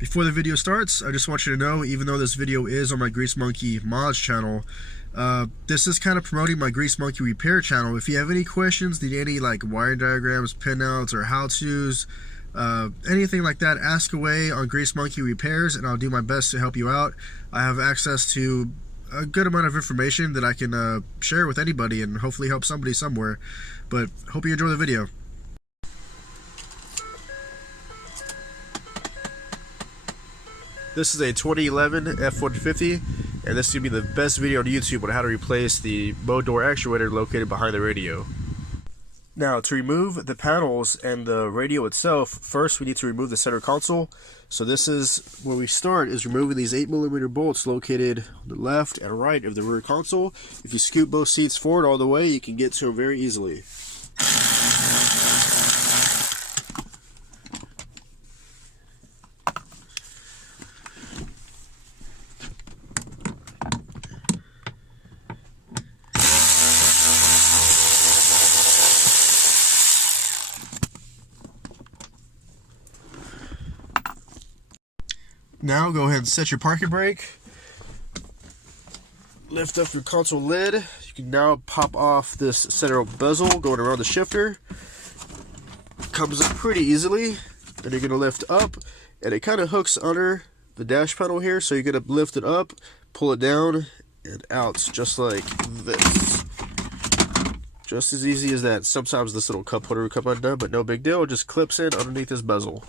Before the video starts, I just want you to know, even though this video is on my Grease Monkey Mods channel, this is kind of promoting my Grease Monkey Repair channel. If you have any questions, need any like wiring diagrams, pinouts, or how-tos, anything like that, ask away on Grease Monkey Repairs, and I'll do my best to help you out. I have access to a good amount of information that I can share with anybody and hopefully help somebody somewhere. But hope you enjoy the video. This is a 2011 F150, and this is going to be the best video on YouTube on how to replace the mode door actuator located behind the radio. Now, to remove the panels and the radio itself, first we need to remove the center console. So this is where we start, is removing these 8mm bolts located on the left and right of the rear console. If you scoot both seats forward all the way, you can get to them very easily. Now go ahead and set your parking brake. Lift up your console lid. You can now pop off this center bezel going around the shifter. Comes up pretty easily. Then you're going to lift up, and it kind of hooks under the dash panel here. So you're going to lift it up, pull it down, and out just like this. Just as easy as that. Sometimes this little cup holder will come undone, but no big deal. It just clips in underneath this bezel.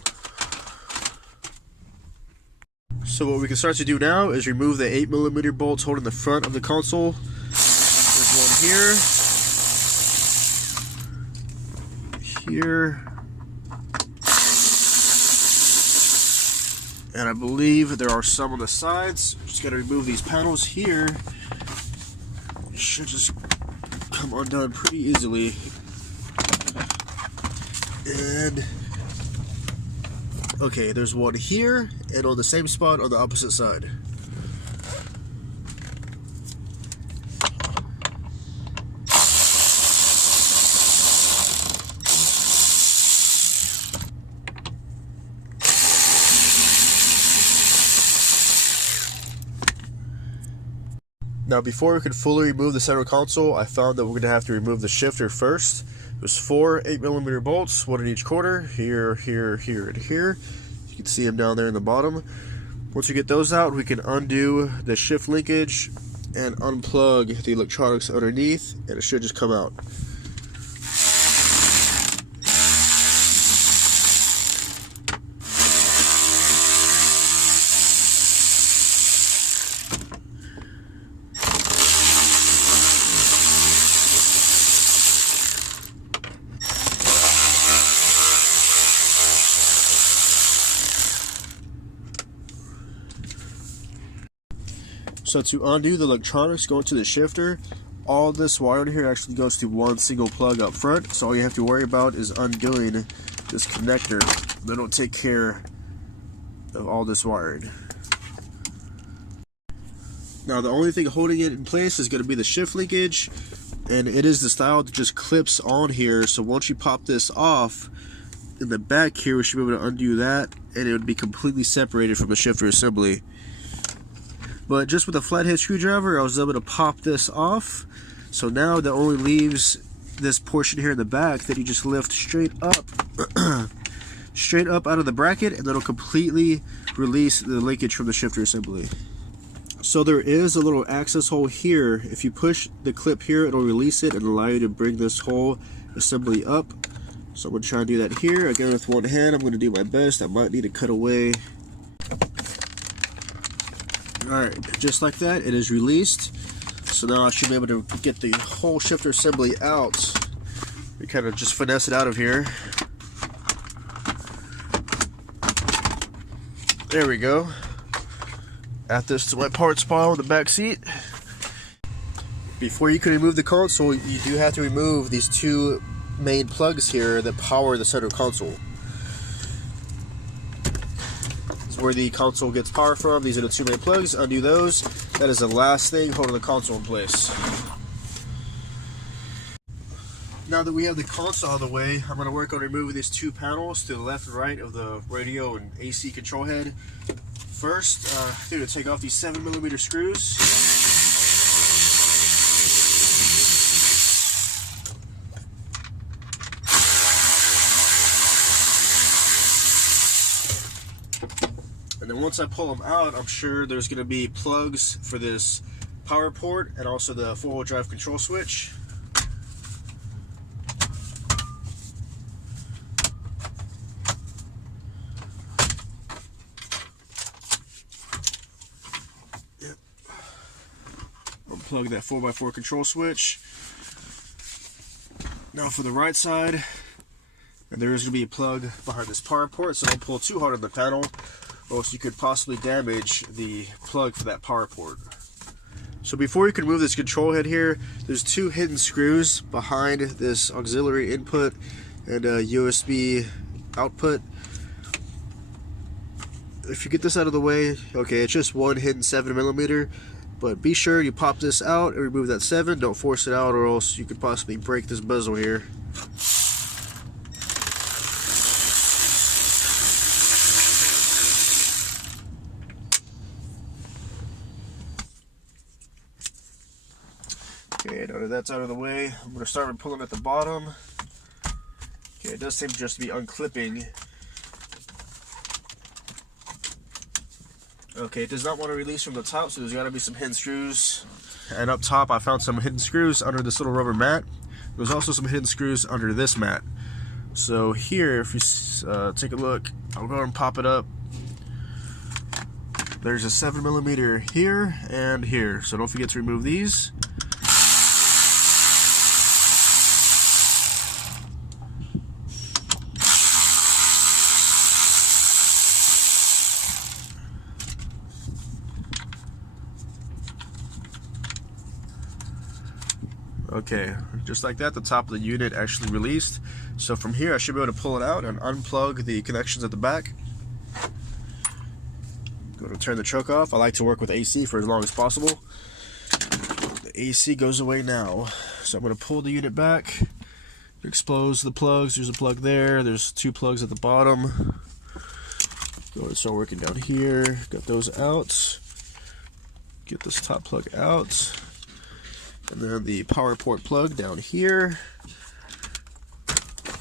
So what we can start to do now is remove the 8mm bolts holding the front of the console. There's one here, and I believe there are some on the sides. Just got to remove these panels here. It should just come undone pretty easily. And okay, there's one here, and on the same spot on the opposite side. Now, before we could fully remove the center console, I found that we're going to have to remove the shifter first. There's 4 8mm bolts, one in each corner, here, here, here, and here. You can see them down there in the bottom. Once we get those out, we can undo the shift linkage and unplug the electronics underneath, and it should just come out. So to undo the electronics going to the shifter, all this wire here actually goes to one single plug up front. So all you have to worry about is undoing this connector. That'll take care of all this wiring. Now the only thing holding it in place is going to be the shift linkage, and it is the style that just clips on here. So once you pop this off, in the back here we should be able to undo that, and it would be completely separated from the shifter assembly. But just with a flathead screwdriver, I was able to pop this off. So now that only leaves this portion here in the back that you just lift straight up, straight up out of the bracket, and that'll completely release the linkage from the shifter assembly. So there is a little access hole here. If you push the clip here, it'll release it and allow you to bring this whole assembly up. So I'm going to try and do that here. Again, with one hand, I'm going to do my best. I might need to cut away. Alright, just like that, it is released. So now I should be able to get the whole shifter assembly out. We kind of just finesse it out of here. There we go. Add this to my parts pile in the back seat. Before you can remove the console, you do have to remove these 2 main plugs here that power the center console. Where the console gets power from. These are the 2 main plugs. Undo those. That is the last thing holding the console in place. Now that we have the console out of the way, I'm going to work on removing these two panels to the left and right of the radio and AC control head. First, I'm going to take off these 7mm screws. And then once I pull them out, I'm sure there's going to be plugs for this power port and also the 4-wheel drive control switch. Unplug that 4x4 control switch. Now for the right side, and there is going to be a plug behind this power port, so don't pull too hard on the panel, or else you could possibly damage the plug for that power port. So before you can remove this control head here, there's two hidden screws behind this auxiliary input and USB output. If you get this out of the way, okay, it's just one hidden 7mm, but be sure you pop this out and remove that 7. Don't force it out, or else you could possibly break this bezel here. Okay, now that that's out of the way, I'm going to start pulling at the bottom. Okay, it does seem just to be unclipping. Okay, it does not want to release from the top, so there's got to be some hidden screws. And up top, I found some hidden screws under this little rubber mat. There's also some hidden screws under this mat. So here, if you take a look, I'll go ahead and pop it up. There's a 7mm here and here, so don't forget to remove these. Okay, just like that, the top of the unit actually released. So from here, I should be able to pull it out and unplug the connections at the back. Go to turn the choke off. I like to work with AC for as long as possible. The AC goes away now. So I'm going to pull the unit back, expose the plugs. There's a plug there. There's two plugs at the bottom. Go and start working down here. Got those out. Get this top plug out. And then the power port plug down here.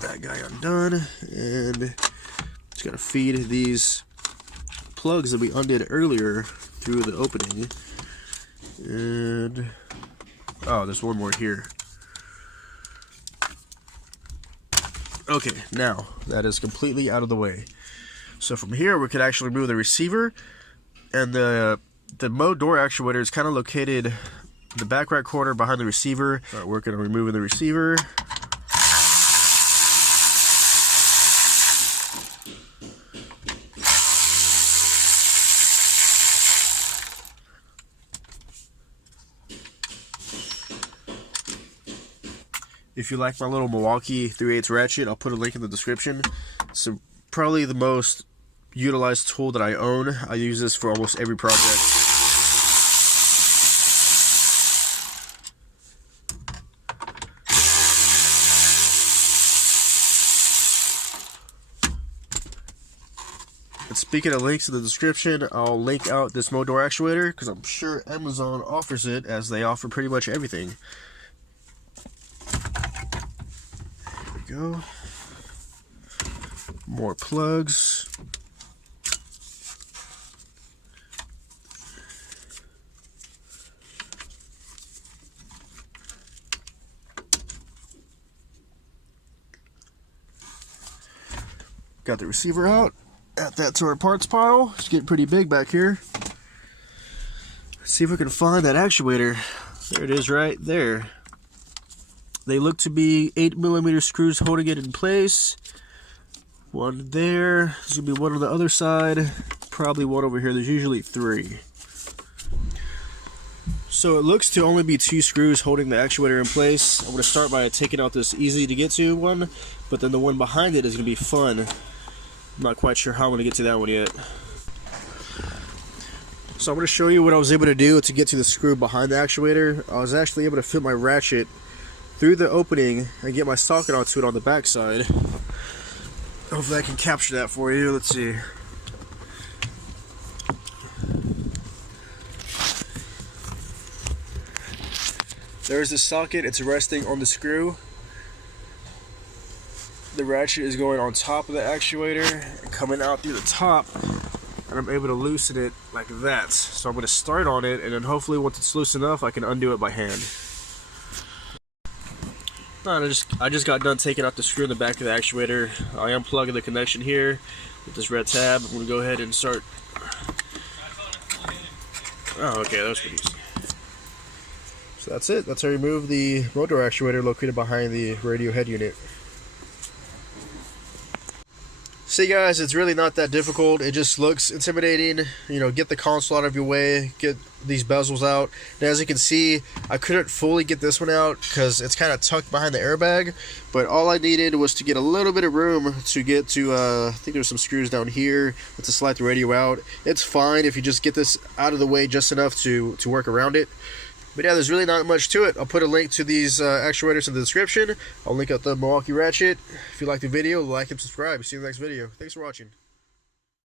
That guy undone. And just got to feed these plugs that we undid earlier through the opening. And oh, there's one more here. Okay, now that is completely out of the way. So from here we could actually remove the receiver, and the mode door actuator is kind of located in the back right corner behind the receiver. Start working on removing the receiver. If you like my little Milwaukee 3/8 ratchet, I'll put a link in the description. It's probably the most utilized tool that I own. I use this for almost every project. And speaking of links in the description, I'll link out this motor door actuator because I'm sure Amazon offers it, as they offer pretty much everything. There we go. More plugs. Got the receiver out. Add that to our parts pile. It's getting pretty big back here. Let's see if we can find that actuator. There it is right there. They look to be 8mm screws holding it in place. One there. There's going to be one on the other side. Probably one over here. There's usually 3. So it looks to only be 2 screws holding the actuator in place. I'm going to start by taking out this easy to get to one, but then the one behind it is going to be fun. I'm not quite sure how I'm going to get to that one yet. So I'm going to show you what I was able to do to get to the screw behind the actuator. I was actually able to fit my ratchet through the opening and get my socket onto it on the back side. Hopefully I can capture that for you. Let's see. There's the socket. It's resting on the screw. The ratchet is going on top of the actuator and coming out through the top, and I'm able to loosen it like that. So I'm going to start on it, and then hopefully once it's loose enough I can undo it by hand. I just got done taking out the screw in the back of the actuator. I unplugged the connection here with this red tab. I'm going to go ahead and start. Oh, okay, that was pretty easy. So that's it. That's how you remove the motor actuator located behind the radio head unit. See guys, it's really not that difficult. It just looks intimidating. You know, get the console out of your way, get these bezels out. And as you can see, I couldn't fully get this one out because it's kind of tucked behind the airbag, but all I needed was to get a little bit of room to get to, I think there's some screws down here to slide the radio out. It's fine if you just get this out of the way just enough to work around it. But yeah, there's really not much to it. I'll put a link to these actuators in the description. I'll link up the Milwaukee ratchet. If you like the video, like and subscribe. See you in the next video. Thanks for watching.